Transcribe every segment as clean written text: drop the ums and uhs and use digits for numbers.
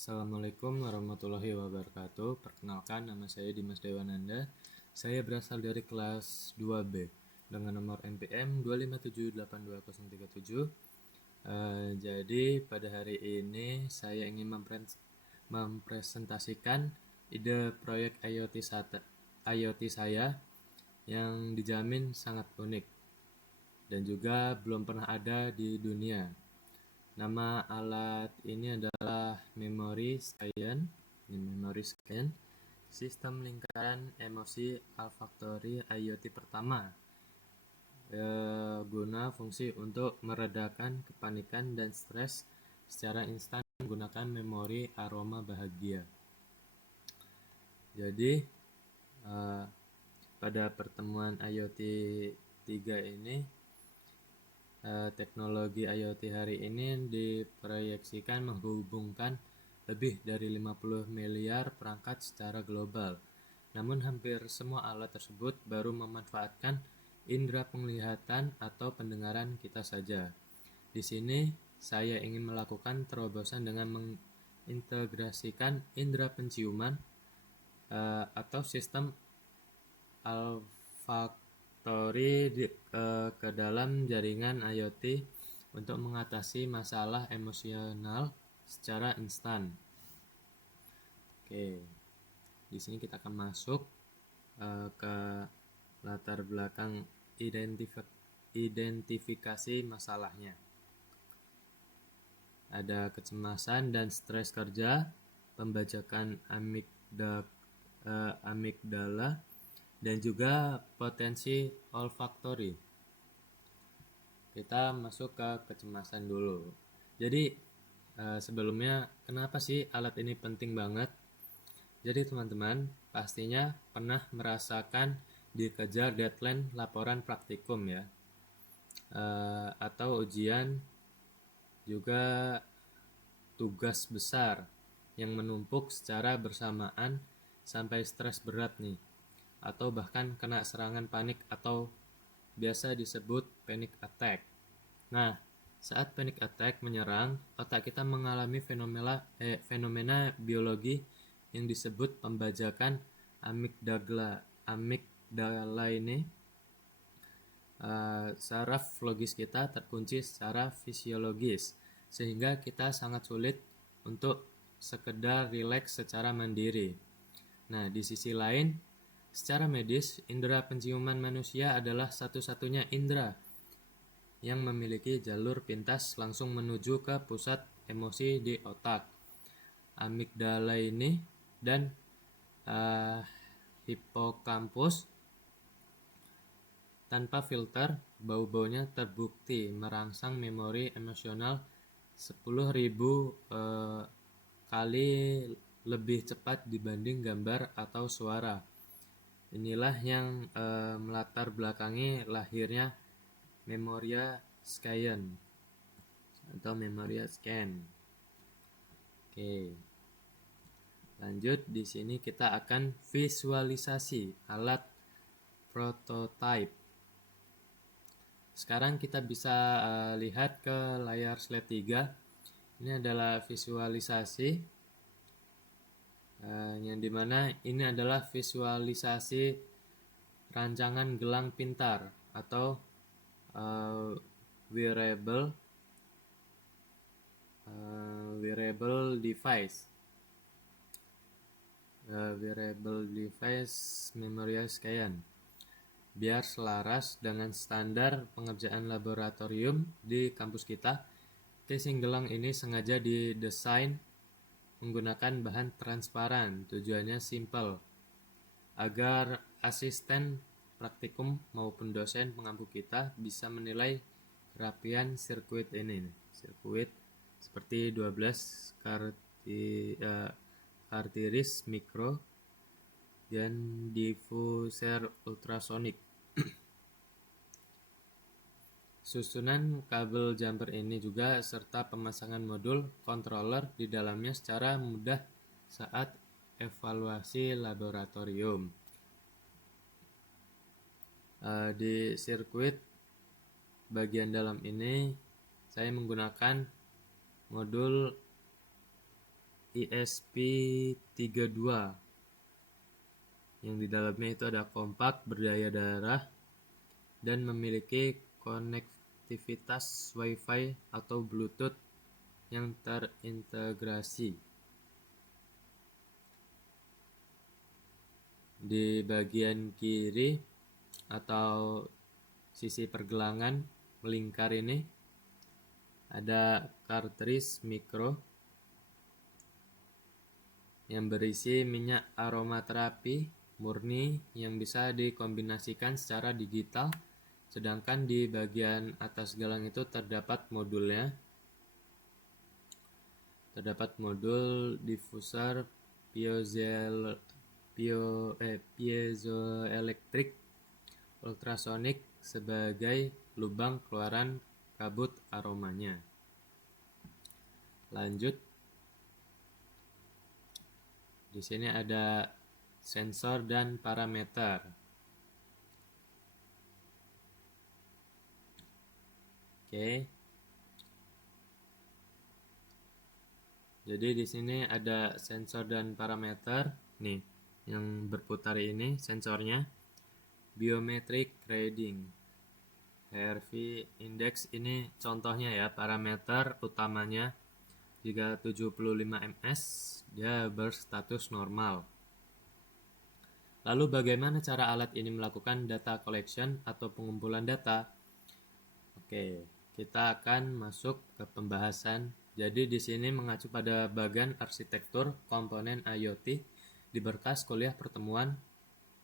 Assalamualaikum warahmatullahi wabarakatuh. Perkenalkan, nama saya Dimas Dewananda. Saya berasal dari kelas 2B dengan nomor NPM 257820037. Jadi pada hari ini saya ingin mempresentasikan ide proyek IoT saya yang dijamin sangat unik dan juga belum pernah ada di dunia. Nama alat ini adalah Memory Scan, sistem lingkaran emosi olfaktori IoT pertama, guna fungsi untuk meredakan kepanikan dan stres secara instan menggunakan memori aroma bahagia. Jadi pada pertemuan IoT 3 ini, teknologi IoT hari ini diproyeksikan menghubungkan lebih dari 50 miliar perangkat secara global. Namun hampir semua alat tersebut baru memanfaatkan indera penglihatan atau pendengaran kita saja. Di sini saya ingin melakukan terobosan dengan mengintegrasikan indera penciuman atau sistem olfaktori ke dalam jaringan IoT untuk mengatasi masalah emosional secara instan. Oke, di sini kita akan masuk ke latar belakang identifikasi masalahnya. Ada kecemasan dan stres kerja, pembajakan amigdala, dan juga potensi olfaktori. Kita masuk ke kecemasan dulu. Jadi sebelumnya kenapa sih alat ini penting banget? Jadi teman-teman pastinya pernah merasakan dikejar deadline laporan praktikum ya, atau ujian, juga tugas besar yang menumpuk secara bersamaan sampai stres berat nih, atau bahkan kena serangan panik atau biasa disebut panic attack. Nah, saat panic attack menyerang, otak kita mengalami fenomena biologi yang disebut pembajakan amigdala ini. Saraf logis kita terkunci secara fisiologis, sehingga kita sangat sulit untuk sekedar rileks secara mandiri. Nah, di sisi lain, secara medis, indera penciuman manusia adalah satu-satunya indera yang memiliki jalur pintas langsung menuju ke pusat emosi di otak. Amigdala ini dan hipokampus tanpa filter, bau-baunya terbukti merangsang memori emosional 10.000 kali lebih cepat dibanding gambar atau suara. Inilah yang melatar belakangi lahirnya Memoria Scan atau Memoria Scan. Oke. Lanjut, di sini kita akan visualisasi alat prototype. Sekarang kita bisa lihat ke layar slide 3. Ini adalah visualisasi yang dimana ini adalah visualisasi rancangan gelang pintar atau wearable device. Wearable device Memoria Scan, biar selaras dengan standar pengerjaan laboratorium di kampus kita. Casing gelang ini sengaja didesain menggunakan bahan transparan. Tujuannya simple, agar asisten praktikum maupun dosen pengampu kita bisa menilai kerapian sirkuit ini. Sirkuit seperti 12 cartridge mikro dan diffuser ultrasonik. Susunan kabel jumper ini juga serta pemasangan modul controller di dalamnya secara mudah saat evaluasi laboratorium. Di sirkuit bagian dalam ini saya menggunakan modul ESP32 yang di dalamnya itu ada kompak, berdaya darah, dan memiliki konektivitas Wi-Fi atau Bluetooth yang terintegrasi. Di bagian kiri atau sisi pergelangan melingkar ini ada cartridge micro yang berisi minyak aromaterapi murni yang bisa dikombinasikan secara digital, sedangkan di bagian atas gelang itu terdapat modulnya. Terdapat modul diffuser piezoelektrik ultrasonik sebagai lubang keluaran kabut aromanya. Lanjut, di sini ada sensor dan parameter. Oke. Jadi di sini ada sensor dan parameter. Nih, yang berputar ini sensornya. Biometric reading. HRV index ini contohnya ya, parameter utamanya. Jika 75 ms, dia berstatus normal. Lalu bagaimana cara alat ini melakukan data collection atau pengumpulan data? Oke, kita akan masuk ke pembahasan. Jadi di sini mengacu pada bagian arsitektur komponen IoT di berkas kuliah pertemuan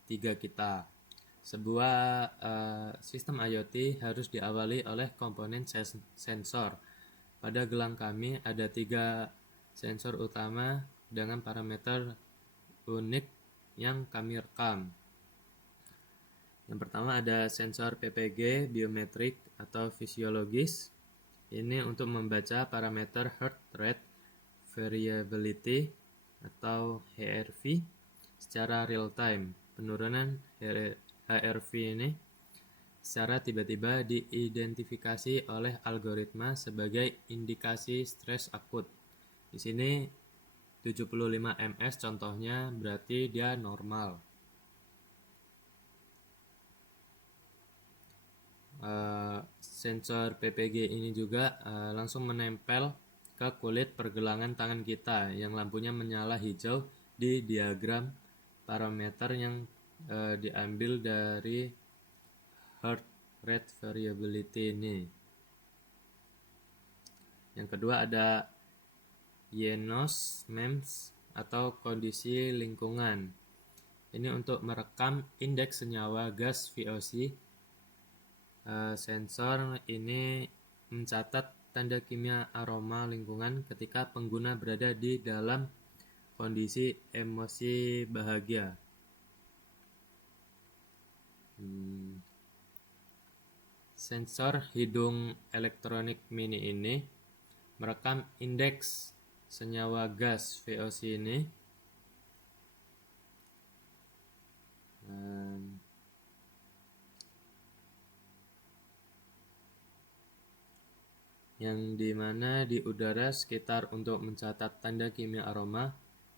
3 kita. Sebuah sistem IoT harus diawali oleh komponen sensor. Pada gelang kami ada 3 sensor utama dengan parameter unik yang kami rekam. Yang pertama ada sensor PPG biometrik atau fisiologis. Ini untuk membaca parameter heart rate variability atau HRV secara real time. Penurunan HRV ini secara tiba-tiba diidentifikasi oleh algoritma sebagai indikasi stres akut. Di sini 75 ms contohnya berarti dia normal. Sensor PPG ini juga langsung menempel ke kulit pergelangan tangan kita yang lampunya menyala hijau di diagram parameter yang diambil dari heart rate variability ini. Yang kedua ada IENOS MEMS atau kondisi lingkungan. Ini untuk merekam indeks senyawa gas VOC. Sensor ini mencatat tanda kimia aroma lingkungan ketika pengguna berada di dalam kondisi emosi bahagia. Sensor hidung elektronik mini ini merekam indeks senyawa gas VOC ini. Yang dimana di udara sekitar untuk mencatat tanda kimia aroma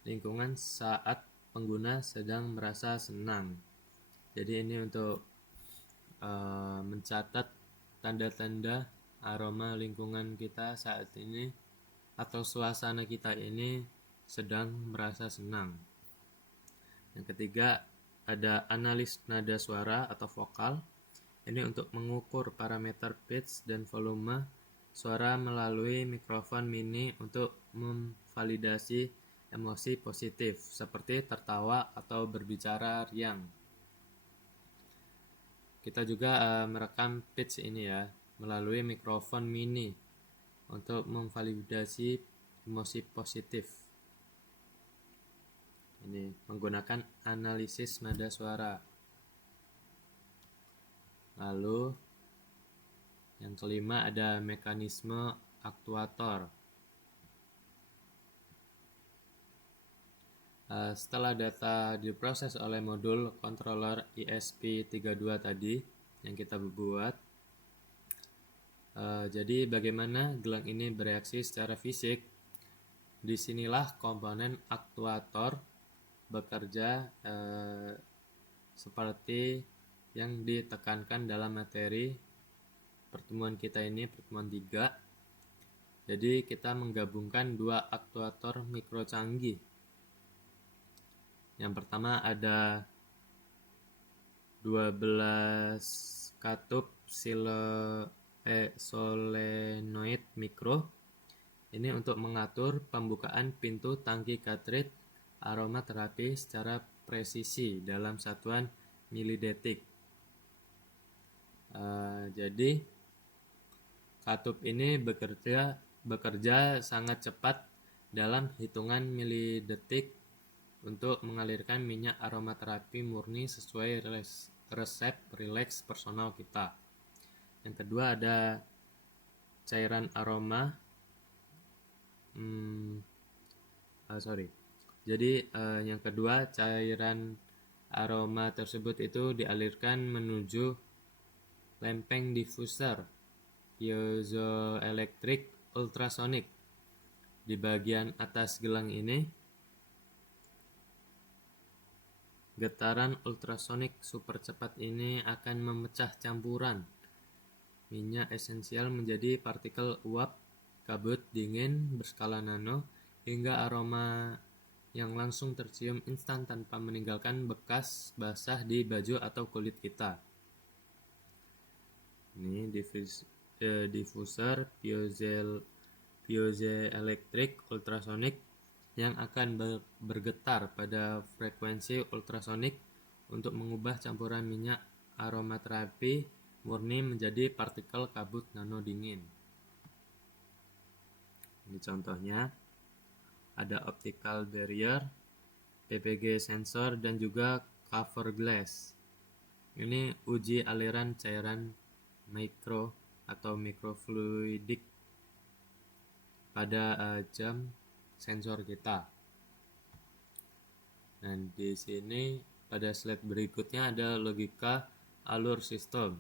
lingkungan saat pengguna sedang merasa senang. Jadi ini untuk mencatat tanda-tanda aroma lingkungan kita saat ini atau suasana kita ini sedang merasa senang. Yang ketiga ada analis nada suara atau vokal. Ini untuk mengukur parameter pitch dan volume suara melalui mikrofon mini untuk memvalidasi emosi positif seperti tertawa atau berbicara riang. Kita juga merekam pitch ini ya melalui mikrofon mini untuk memvalidasi emosi positif. Ini menggunakan analisis nada suara. Lalu yang kelima ada mekanisme aktuator. Setelah data diproses oleh modul controller ESP32 tadi yang kita buat, jadi bagaimana gelang ini bereaksi secara fisik? Disinilah komponen aktuator bekerja seperti yang ditekankan dalam materi pertemuan kita ini, pertemuan 3. Jadi kita menggabungkan dua aktuator mikro canggih. Yang pertama ada 12 katup solenoid mikro. Ini untuk mengatur pembukaan pintu tangki cartridge aromaterapi secara presisi dalam satuan milidetik. Jadi katup ini bekerja sangat cepat dalam hitungan milidetik untuk mengalirkan minyak aromaterapi murni sesuai resep relax personal kita. Yang kedua ada cairan aroma. Jadi yang kedua, cairan aroma tersebut itu dialirkan menuju lempeng diffuser piezoelectric ultrasonic. Di bagian atas gelang ini, getaran ultrasonik super cepat ini akan memecah campuran minyak esensial menjadi partikel uap kabut dingin berskala nano hingga aroma yang langsung tercium instan tanpa meninggalkan bekas basah di baju atau kulit kita. Ini diffuser piezoelectric ultrasonic yang akan bergetar pada frekuensi ultrasonik untuk mengubah campuran minyak aromaterapi murni menjadi partikel kabut nano dingin. Ini contohnya, ada optical barrier, PPG sensor, dan juga cover glass. Ini uji aliran cairan mikro atau mikrofluidik pada jam sensor kita. Dan di sini pada slide berikutnya ada logika alur sistem.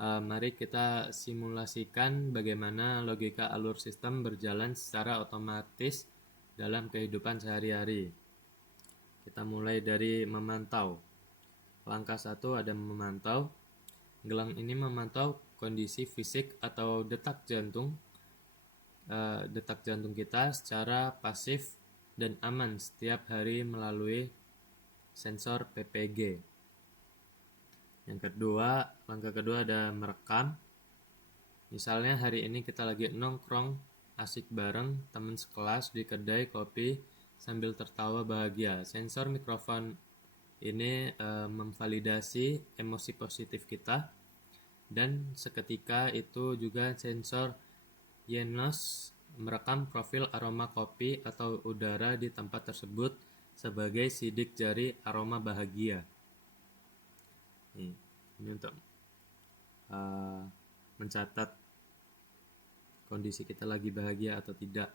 Mari kita simulasikan bagaimana logika alur sistem berjalan secara otomatis dalam kehidupan sehari-hari. Kita mulai dari memantau. Langkah 1 ada memantau. Gelang ini memantau kondisi fisik atau detak jantung kita secara pasif dan aman setiap hari melalui sensor PPG. Langkah kedua ada merekam. Misalnya hari ini kita lagi nongkrong asik bareng teman sekelas di kedai kopi sambil tertawa bahagia. Sensor mikrofon ini memvalidasi emosi positif kita, dan seketika itu juga sensor Yenos merekam profil aroma kopi atau udara di tempat tersebut sebagai sidik jari aroma bahagia. Ini untuk mencatat kondisi kita lagi bahagia atau tidak.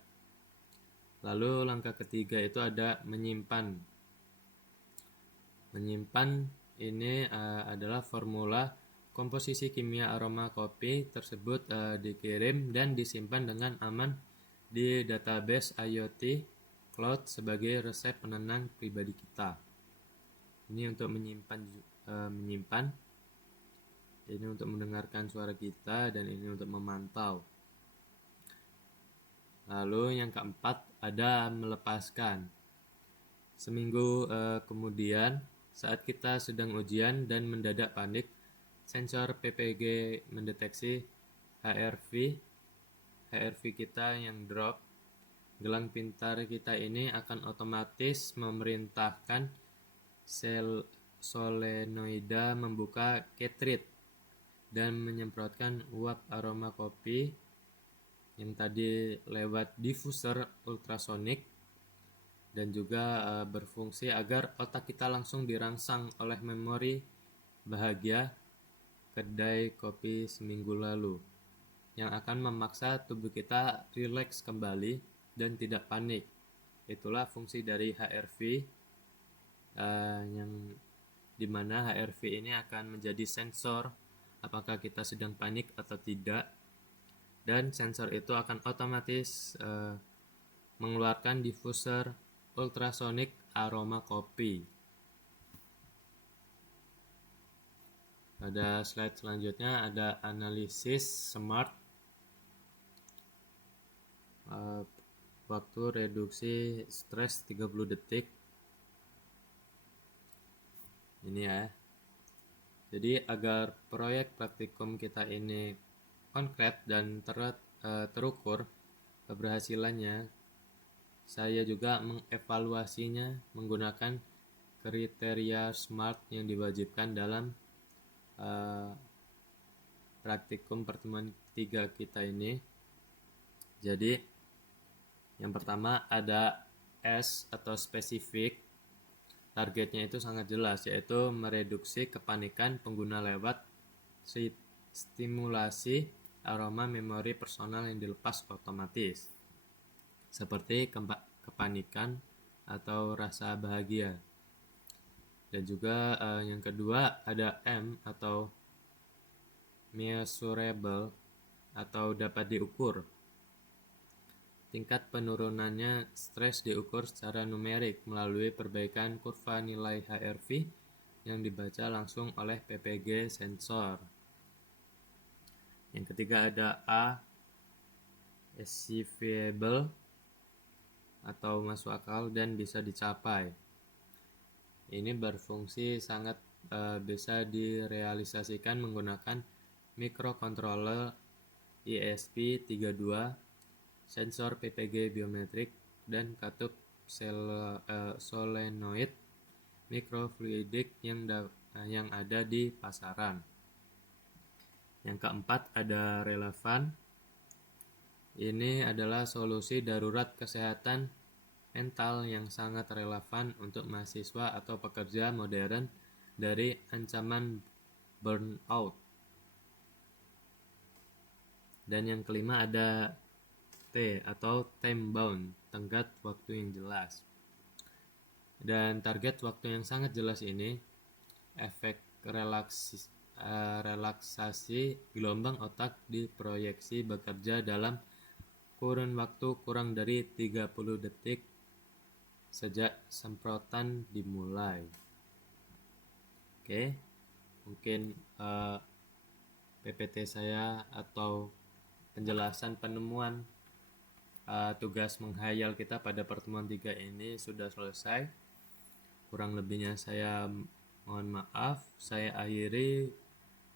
Lalu langkah ketiga itu ada menyimpan. Menyimpan ini adalah formula komposisi kimia aroma kopi tersebut dikirim dan disimpan dengan aman di database IoT Cloud sebagai resep penenang pribadi kita. Ini untuk menyimpan. Ini untuk mendengarkan suara kita, dan ini untuk memantau. Lalu yang keempat ada melepaskan. Seminggu kemudian, saat kita sedang ujian dan mendadak panik, sensor PPG mendeteksi HRV kita yang drop. Gelang pintar kita ini akan otomatis memerintahkan sel solenoida membuka cartridge dan menyemprotkan uap aroma kopi yang tadi lewat diffuser ultrasonik, dan juga berfungsi agar otak kita langsung dirangsang oleh memori bahagia kedai kopi seminggu lalu yang akan memaksa tubuh kita rileks kembali dan tidak panik. Itulah fungsi dari HRV, yang dimana HRV ini akan menjadi sensor apakah kita sedang panik atau tidak. dan sensor itu akan otomatis mengeluarkan diffuser ultrasonic aroma kopi. Pada slide selanjutnya ada analisis smart waktu reduksi stres 30 detik. Ini ya. Jadi agar proyek praktikum kita ini konkret dan terukur keberhasilannya, saya juga mengevaluasinya menggunakan kriteria SMART yang diwajibkan dalam praktikum pertemuan 3 kita ini. Jadi yang pertama ada S atau spesifik. Targetnya itu sangat jelas, yaitu mereduksi kepanikan pengguna lewat stimulasi aroma memori personal yang dilepas otomatis, seperti kepanikan atau rasa bahagia. Dan juga yang kedua ada M atau measurable atau dapat diukur. Tingkat penurunannya stres diukur secara numerik melalui perbaikan kurva nilai HRV yang dibaca langsung oleh PPG sensor. Yang ketiga ada A, achievable atau masuk akal dan bisa dicapai. Ini berfungsi sangat bisa direalisasikan menggunakan microcontroller ESP32, sensor PPG biometrik, dan katup solenoid mikrofluidik yang ada di pasaran. Yang keempat ada relevan. Ini adalah solusi darurat kesehatan mental yang sangat relevan untuk mahasiswa atau pekerja modern dari ancaman burnout. Dan yang kelima ada T atau time bound, tenggat waktu yang jelas. Dan target waktu yang sangat jelas ini efek relaksasi gelombang otak diproyeksi bekerja dalam kurun waktu kurang dari 30 detik sejak semprotan dimulai. Oke, mungkin PPT saya atau penjelasan penemuan tugas menghayal kita pada pertemuan 3 ini sudah selesai. Kurang lebihnya saya mohon maaf. Saya akhiri.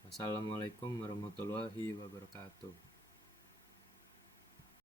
Wassalamualaikum warahmatullahi wabarakatuh.